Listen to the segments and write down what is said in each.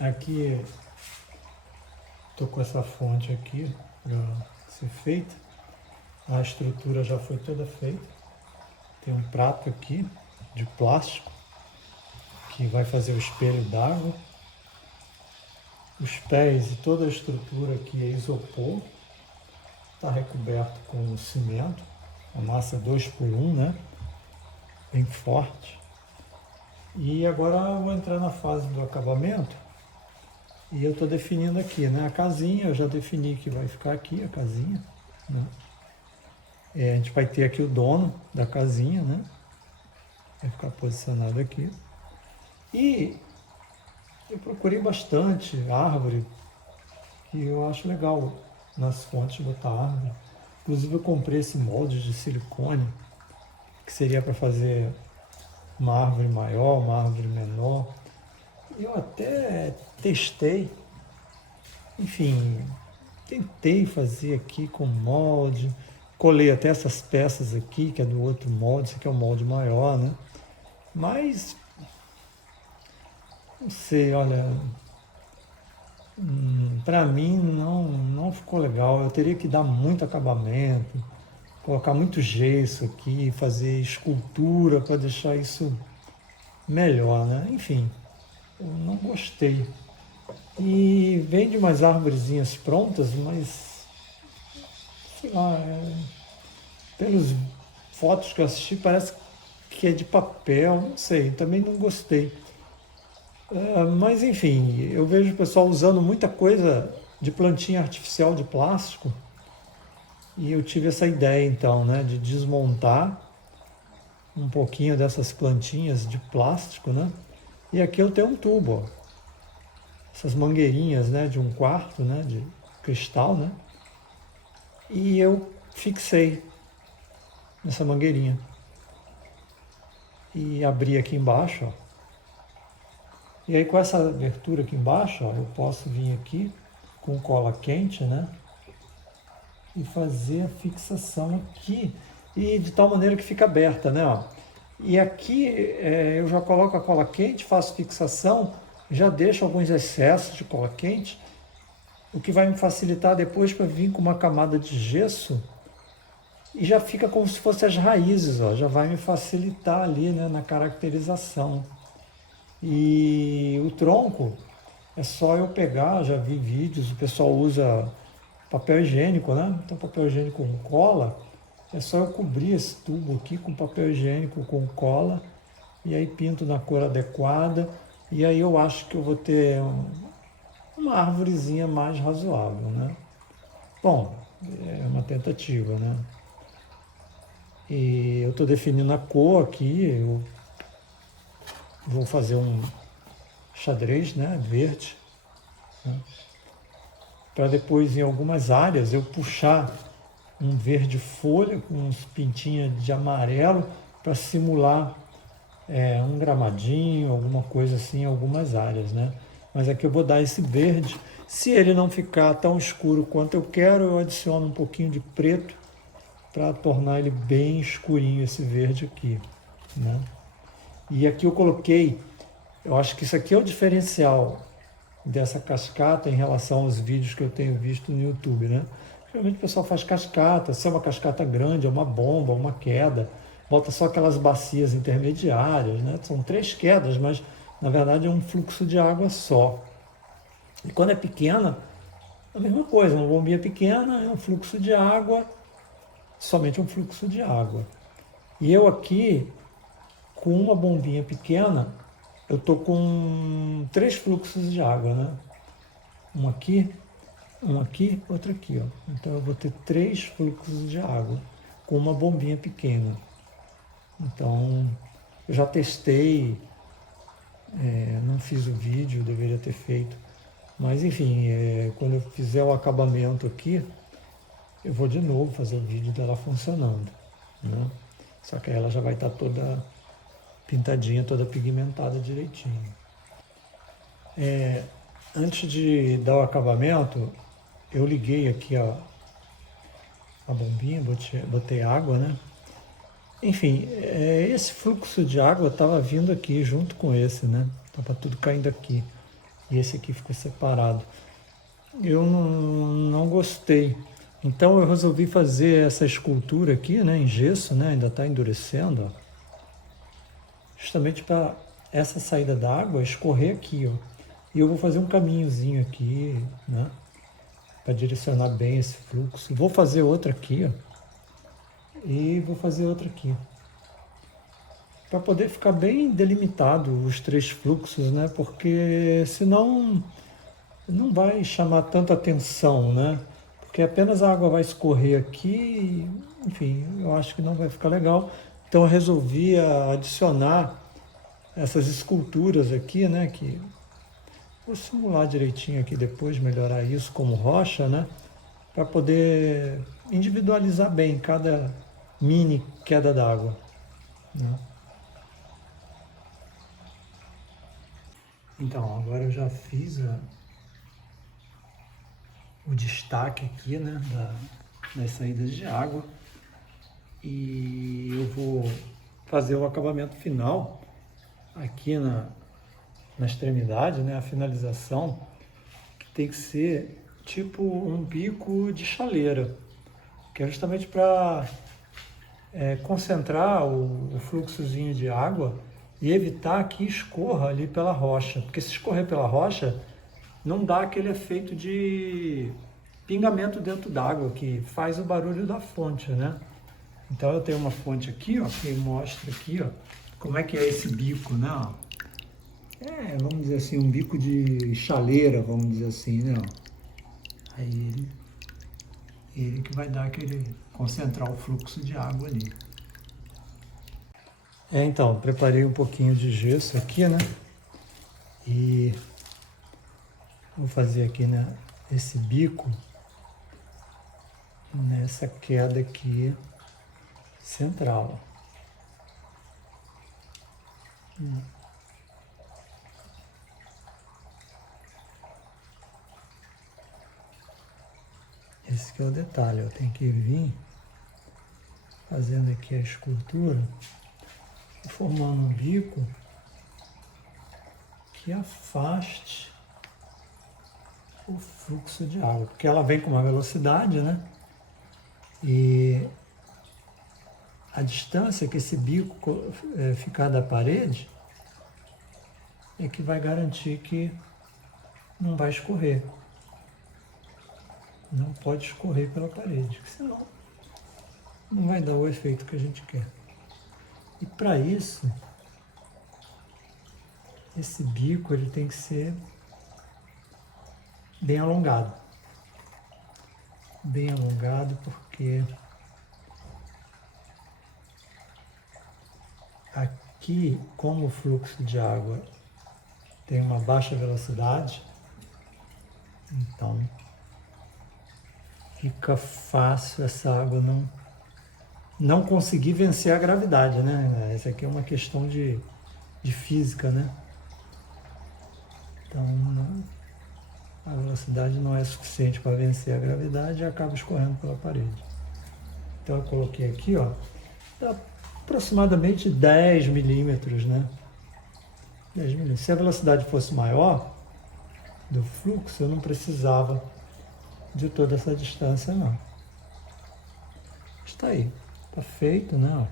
Aqui estou com essa fonte aqui para ser feita. A estrutura já foi toda feita. Tem um prato aqui de plástico que vai fazer o espelho d'água. Os pés e toda a estrutura aqui é isopor. Está recoberto com cimento. A massa 2x1, né? Bem forte. E agora eu vou entrar na fase do acabamento. E eu estou definindo aqui, né? A casinha, eu já defini que vai ficar aqui a casinha, né? A gente vai ter aqui o dono da casinha, né? Vai ficar posicionado aqui. E eu procurei bastante árvore, que eu acho legal nas fontes botar árvore. Inclusive eu comprei esse molde de silicone, que seria para fazer uma árvore maior, uma árvore menor. Eu até testei, enfim, tentei fazer aqui com molde, colei até essas peças aqui, que é do outro molde, esse aqui é o molde maior, né? Mas, não sei, olha, pra mim não ficou legal. Eu teria que dar muito acabamento, colocar muito gesso aqui, fazer escultura para deixar isso melhor, né? Enfim, eu não gostei. E vende umas árvorezinhas prontas, mas sei lá, pelas fotos que eu assisti parece que é de papel, não sei, também não gostei. Mas enfim, eu vejo o pessoal usando muita coisa de plantinha artificial de plástico e eu tive essa ideia então, né, de desmontar um pouquinho dessas plantinhas de plástico, né? E aqui eu tenho um tubo, ó. Essas mangueirinhas, né, de 1/4, né, de cristal, né? E eu fixei nessa mangueirinha e abri aqui embaixo, ó. E aí com essa abertura aqui embaixo, ó, eu posso vir aqui com cola quente, né? E fazer a fixação aqui. E de tal maneira que fica aberta, né? Ó. E aqui eu já coloco a cola quente, faço fixação, já deixo alguns excessos de cola quente, o que vai me facilitar depois para vir com uma camada de gesso e já fica como se fossem as raízes, ó, já vai me facilitar ali, né, na caracterização. E o tronco é só eu pegar, já vi vídeos, o pessoal usa papel higiênico, né? Então papel higiênico com cola, é só eu cobrir esse tubo aqui com papel higiênico com cola e aí pinto na cor adequada e aí eu acho que eu vou ter uma árvorezinha mais razoável, né? Bom, é uma tentativa, né? E eu estou definindo a cor aqui, eu vou fazer um xadrez, né, verde, né, para depois em algumas áreas eu puxar um verde folha com uns pintinhos de amarelo para simular um gramadinho, alguma coisa assim em algumas áreas, né? Mas aqui eu vou dar esse verde. Se ele não ficar tão escuro quanto eu quero, eu adiciono um pouquinho de preto para tornar ele bem escurinho, esse verde aqui, né? E aqui eu coloquei, eu acho que isso aqui é o diferencial dessa cascata em relação aos vídeos que eu tenho visto no YouTube, né? Geralmente o pessoal faz cascata, se é uma cascata grande, é uma bomba, uma queda, bota só aquelas bacias intermediárias, né? São 3 quedas, mas na verdade é um fluxo de água só. E quando é pequena, a mesma coisa, uma bombinha pequena é um fluxo de água, somente um fluxo de água. E eu aqui, com uma bombinha pequena, eu tô com 3 fluxos de água, né? Um aqui, outro aqui, ó. Então eu vou ter 3 fluxos de água com uma bombinha pequena. Então eu já testei, não fiz o vídeo, deveria ter feito. Mas enfim, quando eu fizer o acabamento aqui, eu vou de novo fazer o vídeo dela funcionando, né? Só que aí ela já vai estar toda pintadinha, toda pigmentada direitinho. Antes de dar o acabamento, eu liguei aqui a bombinha, botei água, né? Enfim, esse fluxo de água estava vindo aqui junto com esse, né? Estava tudo caindo aqui. e esse aqui ficou separado. Eu não gostei. Então eu resolvi fazer essa escultura aqui, né, em gesso, né, ainda está endurecendo, ó, justamente para essa saída d'água escorrer aqui, ó. E eu vou fazer um caminhozinho aqui, né, para direcionar bem esse fluxo. Vou fazer outra aqui, ó, e vou fazer outra aqui, para poder ficar bem delimitado os 3 fluxos, né, porque senão não vai chamar tanta atenção, né? Porque apenas a água vai escorrer aqui, enfim, eu acho que não vai ficar legal. Então eu resolvi adicionar essas esculturas aqui, né? Que vou simular direitinho aqui depois, melhorar isso como rocha, né? Para poder individualizar bem cada mini queda d'água, né? Então, agora eu já fiz o destaque aqui, né, das saídas de água, e eu vou fazer o acabamento final aqui na extremidade, né, a finalização, que tem que ser tipo um bico de chaleira, que é justamente para concentrar o fluxozinho de água e evitar que escorra ali pela rocha, porque se escorrer pela rocha não dá aquele efeito de pingamento dentro d'água que faz o barulho da fonte, né? Então eu tenho uma fonte aqui, ó, que mostra aqui, ó, como é que é esse bico, né? Vamos dizer assim, um bico de chaleira, vamos dizer assim, né? Aí ele que vai dar aquele, concentrar o fluxo de água ali. Então, preparei um pouquinho de gesso aqui, né? E vou fazer aqui, né, esse bico nessa queda aqui central. Esse que é o detalhe, eu tenho que vir fazendo aqui a escultura, formando um bico que afaste o fluxo de água, porque ela vem com uma velocidade, né? E a distância que esse bico ficar da parede é que vai garantir que não vai escorrer. Não pode escorrer pela parede, porque senão não vai dar o efeito que a gente quer. E para isso, esse bico ele tem que ser bem alongado. Bem alongado porque aqui, como o fluxo de água tem uma baixa velocidade, então fica fácil essa água não conseguir vencer a gravidade, né? Essa aqui é uma questão de física, né? Então a velocidade não é suficiente para vencer a gravidade e acaba escorrendo pela parede. Então eu coloquei aqui, ó, dá aproximadamente 10 milímetros, né? 10 milímetros. Se a velocidade fosse maior do fluxo, eu não precisava de toda essa distância, não. Está aí, está feito, né?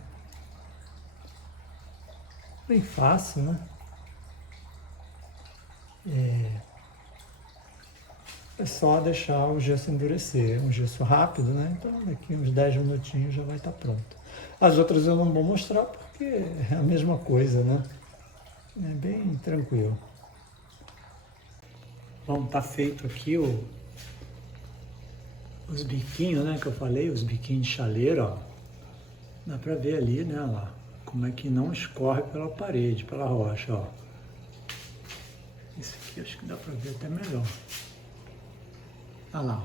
Bem fácil, né? É só deixar o gesso endurecer, um gesso rápido, né? Então daqui uns 10 minutinhos já vai estar pronto. As outras eu não vou mostrar porque é a mesma coisa, né? É bem tranquilo. Bom, tá feito aqui os biquinhos, né, que eu falei, os biquinhos de chaleira, ó. Dá pra ver ali, né, lá, como é que não escorre pela parede, pela rocha, ó. Esse aqui acho que dá pra ver até melhor. Olha lá,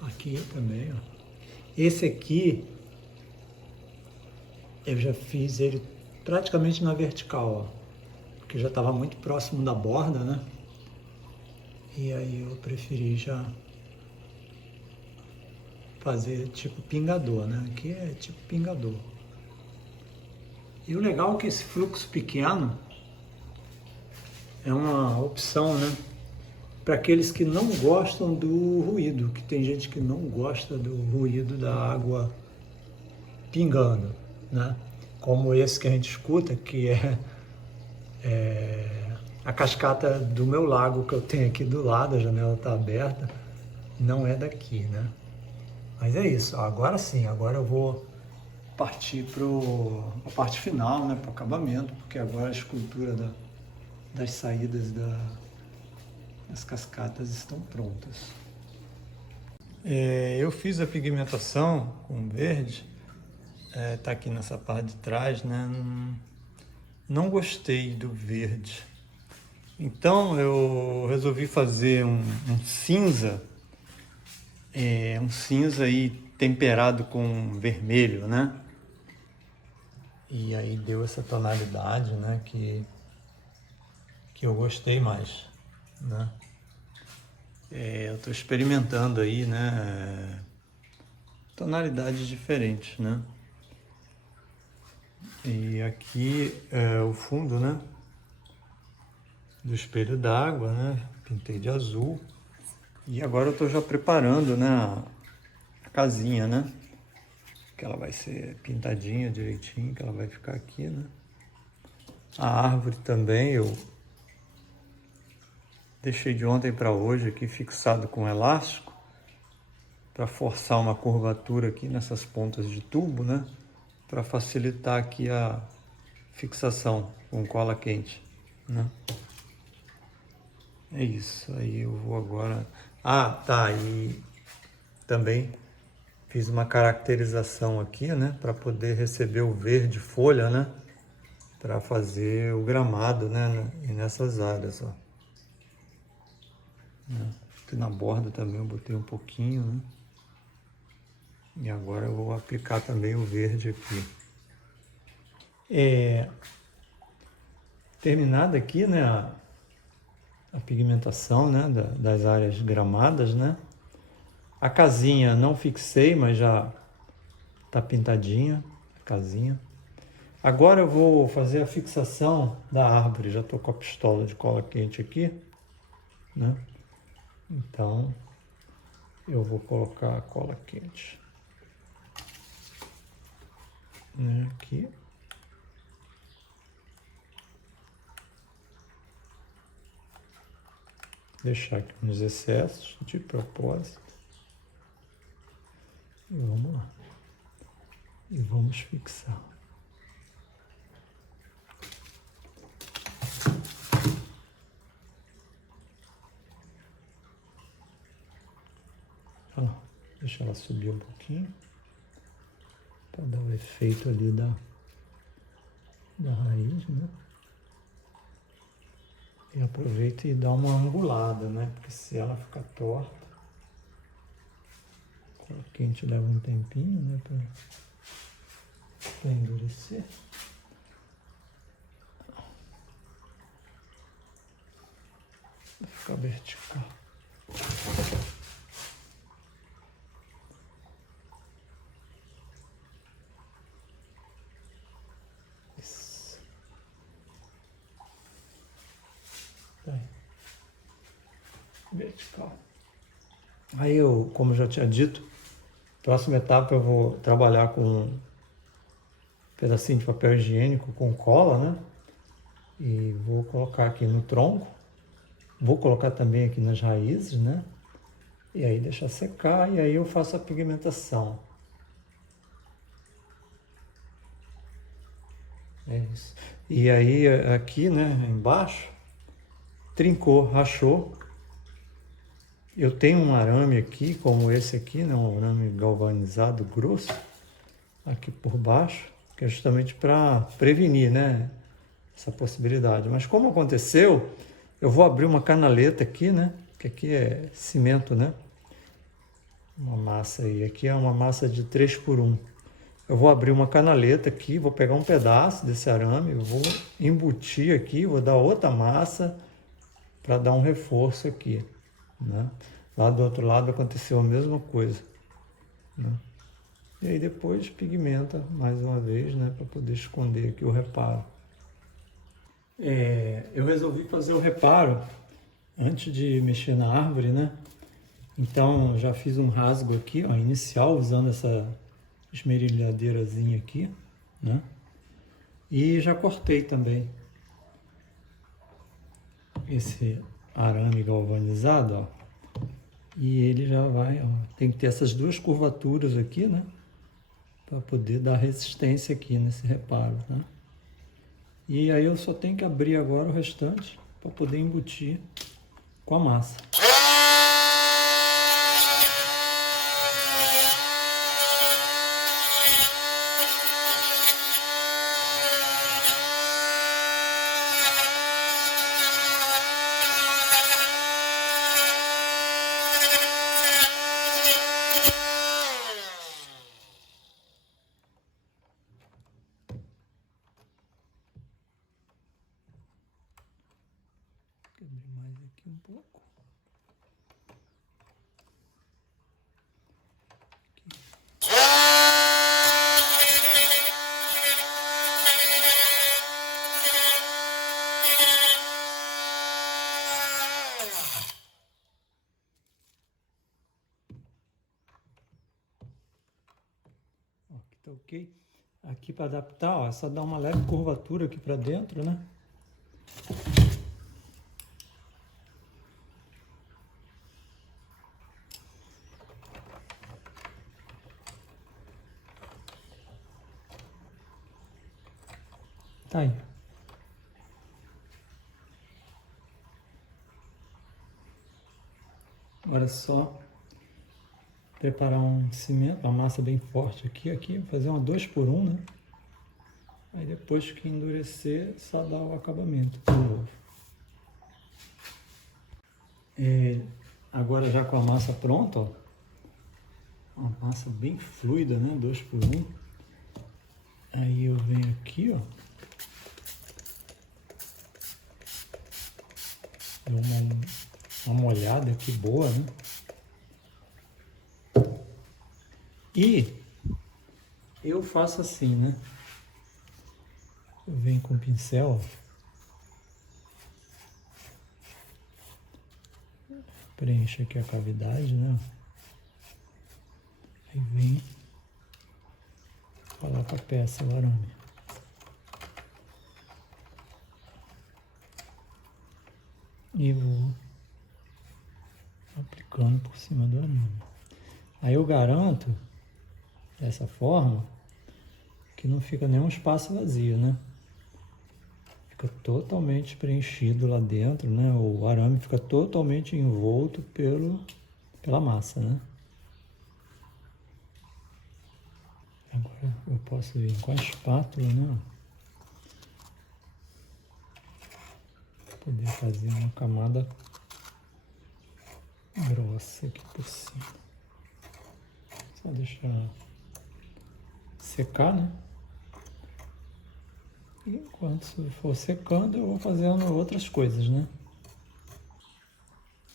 ó. Aqui também, ó. Esse aqui, eu já fiz ele praticamente na vertical, ó. Porque já estava muito próximo da borda, né? E aí eu preferi já fazer tipo pingador, né? Aqui é tipo pingador. E o legal é que esse fluxo pequeno, é uma opção, né? Para aqueles que não gostam do ruído, que tem gente que não gosta do ruído da água pingando, né? Como esse que a gente escuta, que é a cascata do meu lago que eu tenho aqui do lado, a janela está aberta, não é daqui, né? Mas é isso, agora sim, agora eu vou partir para a parte final, né, para o acabamento, porque agora a escultura das saídas das cascatas estão prontas. Eu fiz a pigmentação com verde, tá aqui nessa parte de trás, né? Não gostei do verde. Então eu resolvi fazer um cinza, um cinza aí temperado com vermelho, né? E aí deu essa tonalidade, né? Que eu gostei mais, né? Eu estou experimentando aí, né? Tonalidades diferentes, né? E aqui é o fundo, né? Do espelho d'água, né? Pintei de azul. E agora eu estou já preparando, né? A casinha, né? Que ela vai ser pintadinha direitinho, que ela vai ficar aqui, né? A árvore também eu deixei de ontem para hoje aqui fixado com elástico para forçar uma curvatura aqui nessas pontas de tubo, né? Para facilitar aqui a fixação com cola quente, né? É isso, aí eu vou agora... Ah, tá, e também fiz uma caracterização aqui, né? Para poder receber o verde folha, né? Para fazer o gramado, né? E nessas áreas, ó. Aqui na borda também eu botei um pouquinho, né? E agora eu vou aplicar também o verde aqui. Terminada aqui, né, a pigmentação, né, das áreas gramadas, né? A casinha não fixei, mas já tá pintadinha a casinha. Agora eu vou fazer a fixação da árvore. Já tô com a pistola de cola quente aqui, né? Então eu vou colocar a cola quente, né, aqui. Deixar aqui uns excessos de propósito. E vamos lá. E vamos fixar. Deixa ela subir um pouquinho para dar o efeito ali da raiz, né? E aproveita e dá uma angulada, né? Porque se ela ficar torta, cola quente leva um tempinho, né? Para endurecer. Vai ficar vertical. Isso. Tá aí. Vertical. Aí eu, como já tinha dito, próxima etapa eu vou trabalhar com um pedacinho de papel higiênico com cola, né? E vou colocar aqui no tronco. Vou colocar também aqui nas raízes, né? E aí deixar secar e aí eu faço a pigmentação. É isso. E aí aqui, né, embaixo, trincou, rachou. Eu tenho um arame aqui, como esse aqui, né, um arame galvanizado grosso, aqui por baixo, que é justamente para prevenir, né, essa possibilidade. Mas como aconteceu, eu vou abrir uma canaleta aqui, né, que aqui é cimento, né, uma massa aí. Aqui é uma massa de 3x1. Eu vou abrir uma canaleta aqui, vou pegar um pedaço desse arame, eu vou embutir aqui, vou dar outra massa para dar um reforço aqui, né? Lá do outro lado aconteceu a mesma coisa, né? E aí depois pigmenta mais uma vez, né, para poder esconder aqui o reparo. eu resolvi fazer o reparo antes de mexer na árvore, né? Então já fiz um rasgo aqui, ó, inicial, usando essa esmerilhadeirazinha aqui, né? E já cortei também esse arame galvanizado, ó. E ele já vai, ó, tem que ter essas duas curvaturas aqui, né? Para poder dar resistência aqui nesse reparo, né? E aí eu só tenho que abrir agora o restante para poder embutir com a massa. Vou abrir mais aqui um pouco. Aqui tá ok. Aqui para adaptar, ó, é só dar uma leve curvatura aqui para dentro, né? Tá aí. Agora é só preparar um cimento, uma massa bem forte aqui, fazer uma 2x1, né? Aí depois que endurecer, só dar o acabamento de novo. Agora já com a massa pronta, ó, uma massa bem fluida, né? 2x1. Aí eu venho aqui, ó, dou uma molhada aqui boa, né? E eu faço assim, né? Eu venho com o pincel, preencho aqui a cavidade, né? Aí vem, coloca a peça, o arame. E vou aplicando por cima do arame. Aí eu garanto, dessa forma, que não fica nenhum espaço vazio, né? Fica totalmente preenchido lá dentro, né? O arame fica totalmente envolto pela massa, né? Agora eu posso vir com a espátula, né? Poder fazer uma camada grossa aqui por cima. Só deixar secar, né? E enquanto isso for secando, eu vou fazendo outras coisas, né?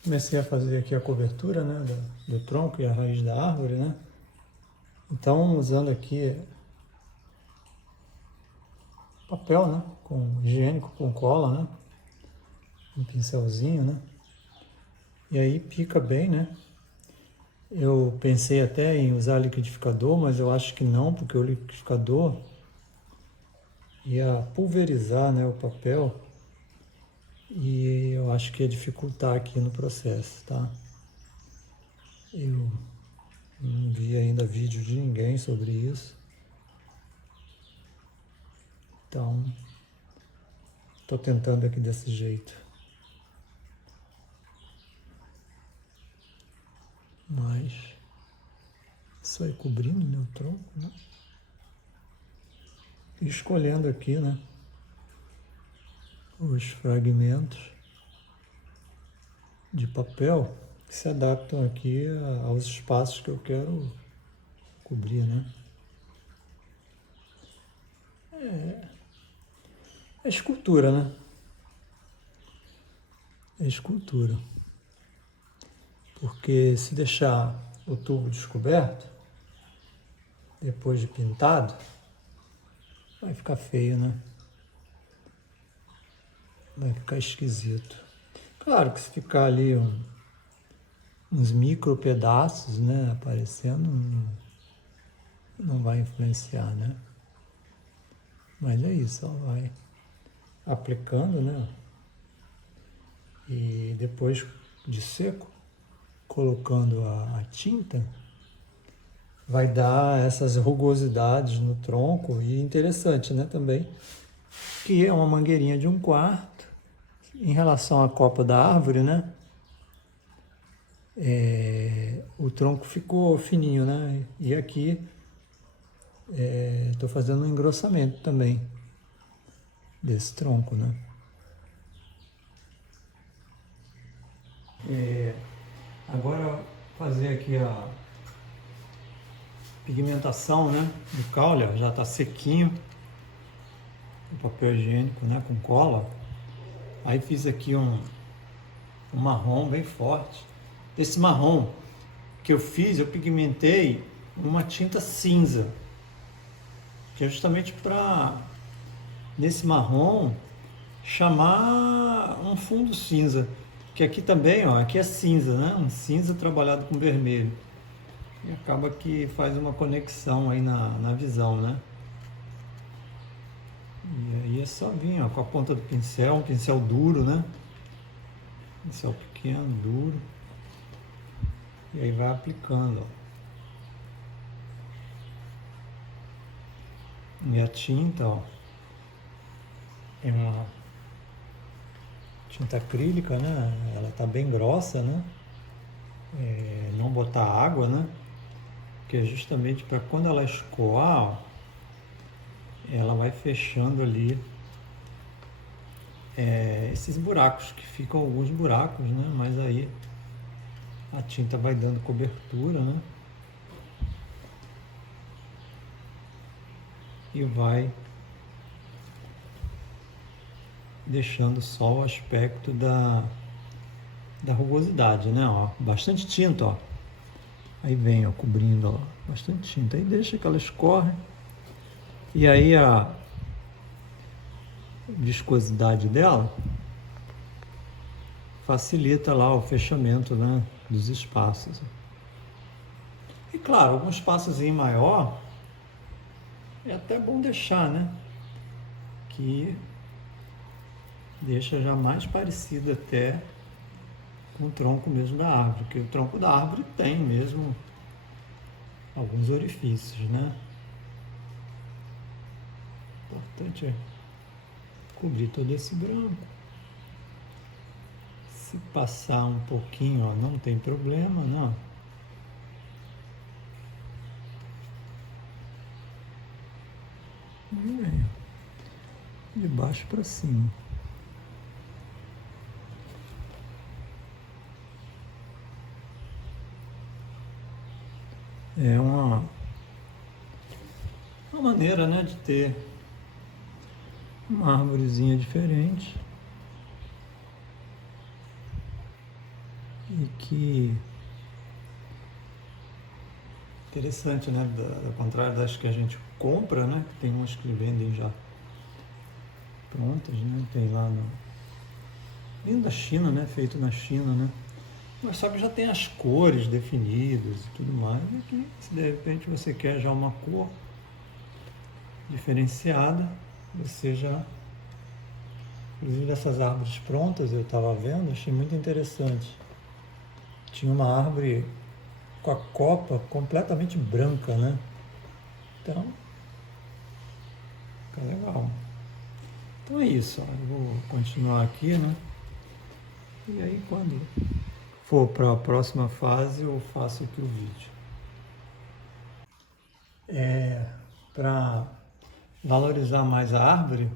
Comecei a fazer aqui a cobertura, né, do tronco e a raiz da árvore, né? Então, usando aqui papel, né, com higiênico, com cola, né? Um pincelzinho, né? E aí pica bem, né? Eu pensei até em usar liquidificador, mas eu acho que não, porque o liquidificador ia pulverizar, né, o papel e eu acho que ia dificultar aqui no processo, tá? Eu não vi ainda vídeo de ninguém sobre isso, então estou tentando aqui desse jeito. Mas isso aí cobrindo, né, o tronco, né? E escolhendo aqui, né, os fragmentos de papel que se adaptam aqui aos espaços que eu quero cobrir, né? É escultura, né? É escultura. Porque se deixar o tubo descoberto, depois de pintado, vai ficar feio, né? vai ficar esquisito. Claro que se ficar ali uns micro pedaços, né, aparecendo, não vai influenciar, né? Mas é isso, ó, vai aplicando, né? E depois de seco, colocando a tinta, vai dar essas rugosidades no tronco. E interessante, né, também, que é uma mangueirinha de 1/4. Em relação à copa da árvore, né, o tronco ficou fininho, né? E aqui estou fazendo um engrossamento também desse tronco, né? Agora fazer aqui a pigmentação, né, do caule, ó, já está sequinho, o papel higiênico, né, com cola. Aí fiz aqui um marrom bem forte. Esse marrom que eu fiz, eu pigmentei uma tinta cinza, que é justamente para, nesse marrom, chamar um fundo cinza. Que aqui também, ó, aqui é cinza, né? Um cinza trabalhado com vermelho. E acaba que faz uma conexão aí na visão, né? E aí é só vir, ó, com a ponta do pincel, um pincel duro, né? Pincel pequeno, duro. E aí vai aplicando, ó. E a tinta, ó, é uma tinta acrílica, né? Ela tá bem grossa, né? Não botar água, né? Que é justamente para quando ela escoar, ó, ela vai fechando ali esses buracos, que ficam alguns buracos, né? Mas aí a tinta vai dando cobertura, né? E vai deixando só o aspecto da rugosidade, né? Ó, bastante tinta, ó. Aí vem, ó, cobrindo, ó, bastante tinta. Aí deixa que ela escorre. E aí a viscosidade dela facilita lá o fechamento, né, dos espaços. E claro, algum espaçozinho maior é até bom deixar, né? Que deixa já mais parecido até com o tronco mesmo da árvore, porque o tronco da árvore tem mesmo alguns orifícios, né? O importante é cobrir todo esse branco. Se passar um pouquinho, ó, não tem problema, não. De baixo para cima. É uma maneira, né, de ter uma árvorezinha diferente e que interessante, né, ao contrário das que a gente compra, né, que tem umas que vendem já prontas, né, tem lá vindo da China, né, feito na China, né, mas só que já tem as cores definidas e tudo mais. E aqui, se de repente você quer já uma cor diferenciada, você já, inclusive essas árvores prontas eu estava vendo, achei muito interessante. Tinha uma árvore com a copa completamente branca, né? Então, fica legal. Então é isso, ó. Eu vou continuar aqui, né? E aí quando for para a próxima fase eu faço aqui o vídeo. Para valorizar mais a árvore,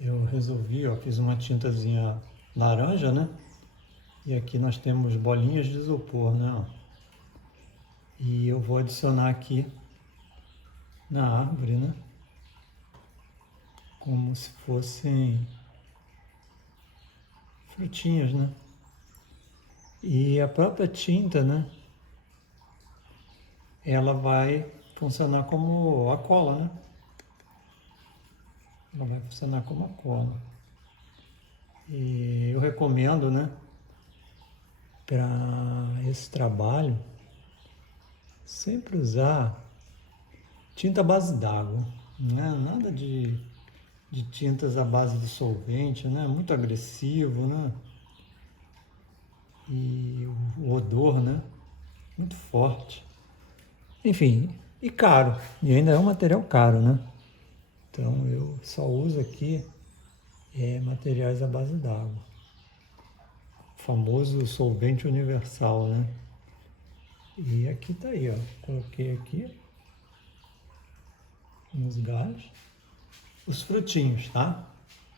eu resolvi, ó, fiz uma tintazinha laranja, né? E aqui nós temos bolinhas de isopor, né? E eu vou adicionar aqui na árvore, né? Como se fossem frutinhas, né? E a própria tinta, né? Ela vai funcionar como a cola, né? Ela vai funcionar como a cola. recomendo, né, para esse trabalho, sempre usar tinta à base d'água, né? Nada de tintas à base de solvente, né? Muito agressivo, né? E o odor, né? Muito forte. Enfim, e caro. E ainda é um material caro, né? Então eu só uso aqui materiais à base d'água. O famoso solvente universal, né? E aqui tá aí, ó. Coloquei aqui nos galhos os frutinhos, tá?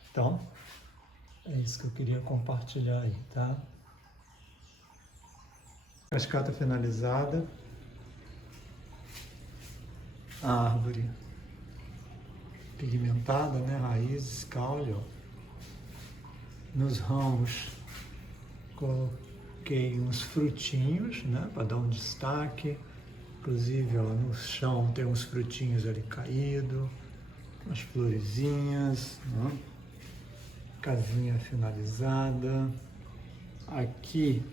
Então, é isso que eu queria compartilhar aí, tá? Cascata finalizada. A árvore pigmentada, né? Raízes, caule, ó. Nos ramos coloquei uns frutinhos, né? Para dar um destaque. Inclusive, ó, no chão tem uns frutinhos ali caídos, umas florezinhas, né? Casinha finalizada. Aqui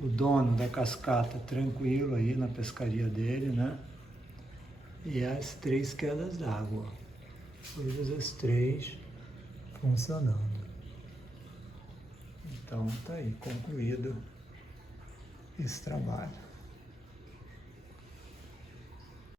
o dono da cascata tranquilo aí na pescaria dele, né? E as 3 quedas d'água. Todas as 3 funcionando. Então tá aí, concluído esse trabalho.